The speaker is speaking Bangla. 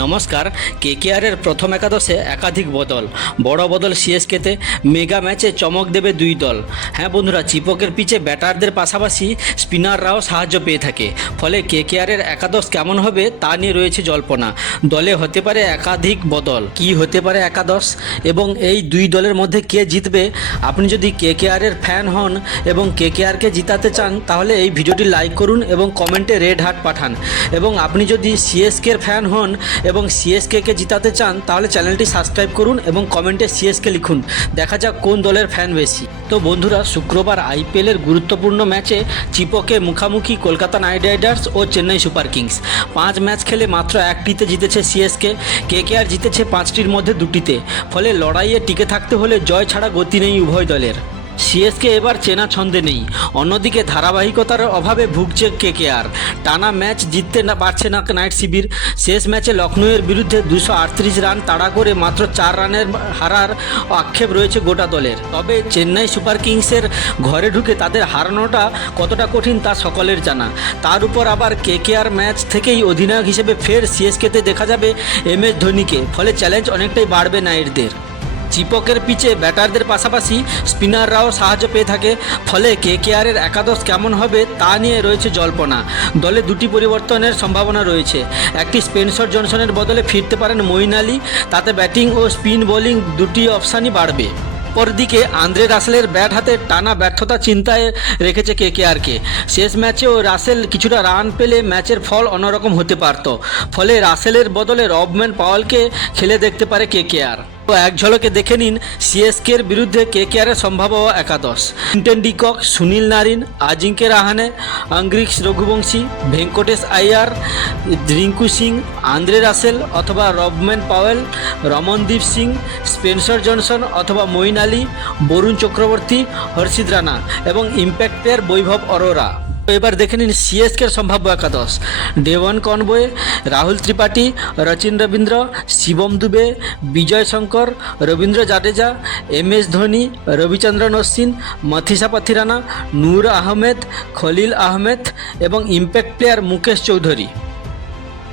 নমস্কার। কেকেআরের প্রথম একাদশে একাধিক বদল, বড় বদল সিএসকেতে। মেগা ম্যাচে চমক দেবে দুই দল। হ্যাঁ বন্ধুরা, চিপকের পিচে ব্যাটারদের পাশাপাশি স্পিনাররাও সাহায্য পেয়ে থাকে। ফলে কেকেআরের একাদশ কেমন হবে তা নিয়ে রয়েছে জল্পনা। দলে হতে পারে একাধিক বদল। কি হতে পারে একাদশ এবং এই দুই দলের মধ্যে কে জিতবে? আপনি যদি কেকেআরের ফ্যান হন এবং কেকেআরকে জিতাতে চান তাহলে এই ভিডিওটি লাইক করুন এবং কমেন্টে রেড হার্ট পাঠান। এবং আপনি যদি সিএসকের ফ্যান হন এবং সিএসকে জিতাতে চান তাহলে চ্যানেলটি সাবস্ক্রাইব করুন এবং কমেন্টে সিএসকে লিখুন। দেখা যাক কোন দলের ফ্যান বেশি। তো বন্ধুরা, শুক্রবার আইপিএলের গুরুত্বপূর্ণ ম্যাচে চিপকে মুখামুখি কলকাতা নাইট রাইডার্স ও চেন্নাই সুপার কিংস। 5 ম্যাচ খেলে মাত্র একটিতে জিতেছে সিএসকে। কেকেআর জিতেছে 5টির মধ্যে 2টিতে। ফলে লড়াইয়ে টিকে থাকতে হলে জয় ছাড়া গতি নেই উভয় দলের। সিএসকে এবার চেনা ছন্দে নেই। অন্যদিকে ধারাবাহিকতার অভাবে ভুগছে কেকেআর। টানা ম্যাচ জিততে পারছে না নাইট শিবির। শেষ ম্যাচে লখনৌয়ের বিরুদ্ধে 238 রান তাড়া করে মাত্র 4 রানের হারার আক্ষেপ রয়েছে গোটা দলের। তবে চেন্নাই সুপার কিংসের ঘরে ঢুকে তাদের হারানোটা কতটা কঠিন তা সকলের জানা। তার উপর আবার কেকেআর ম্যাচ থেকেই অধিনায়ক হিসেবে ফের সিএসকেতে দেখা যাবে MS ধোনিকে। ফলে চ্যালেঞ্জ অনেকটাই বাড়বে নাইটদের। চিপকের পিচে ব্যাটারদের পাশাপাশি স্পিনাররাও সাহায্য পেয়ে থাকে। ফলে কেকেআরের একাদশ কেমন হবে তা নিয়ে রয়েছে জল্পনা। দলে 2টি পরিবর্তনের সম্ভাবনা রয়েছে। একটি স্পেন্সর জনসনের বদলে ফিরতে পারেন মঈন আলী। তাতে ব্যাটিং ও স্পিন বোলিং দুটি অপশানই বাড়বে। অপরদিকে আন্দ্রে রাসেলের ব্যাট হাতে টানা ব্যর্থতা চিন্তায় রেখেছে কেকেআরকে। শেষ ম্যাচেও রাসেল কিছুটা রান পেলে ম্যাচের ফল অন্যরকম হতে পারত। ফলে রাসেলের বদলে রবম্যান পাওয়েলকে খেলে দেখতে পারে কেকেআর। তো এক ঝলকে দেখে নিন সিএসকের বিরুদ্ধে কেকেআরের সম্ভাব্য একাদশ। Quinton de Kock, Sunil Narine, Ajinkya Rahane, Angkrish Raghuvanshi, Venkatesh Iyer, Rinku Singh, Andre Russell অথবা Rovman Powell, Ramandeep Singh, Spencer Johnson অথবা মঈন আলী, বরুণ চক্রবর্তী, হর্ষিত রানা এবং ইম্প্যাক্ট প্লেয়ার বৈভব অরোরা। এবার দেখে নিন সিএসকের সম্ভাব্য একাদশ। ডেভন কনবয়ে, রাহুল ত্রিপাঠী, রচিন রবীন্দ্র, শিবম দুবে, বিজয় শঙ্কর, রবীন্দ্র জাডেজা, MS ধোনি, রবিচন্দ্রন অশ্বিন, মথিসা পাথিরানা, নূর আহমেদ, খলিল আহমেদ এবং ইম্প্যাক্ট প্লেয়ার মুকেশ চৌধুরী।